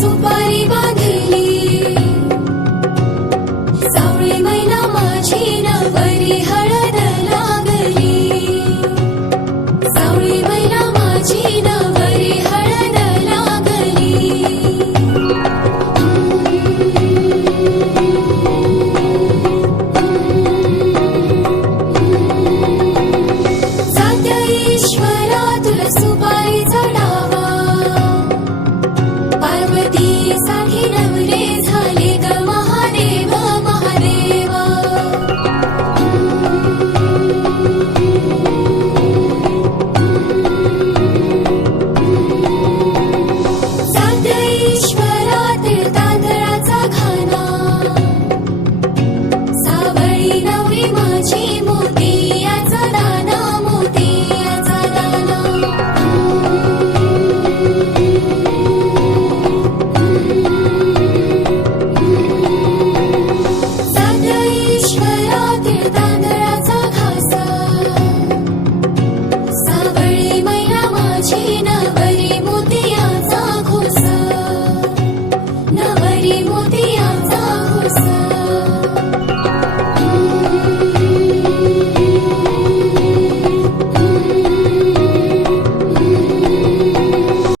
सुपारी बांधली. सावळी महिना माझी नवरी हळद लागली. सावळी महिना माझी नवरी हळद लागली. साध्या ईश्वरा तुला सुपारी चढावा chain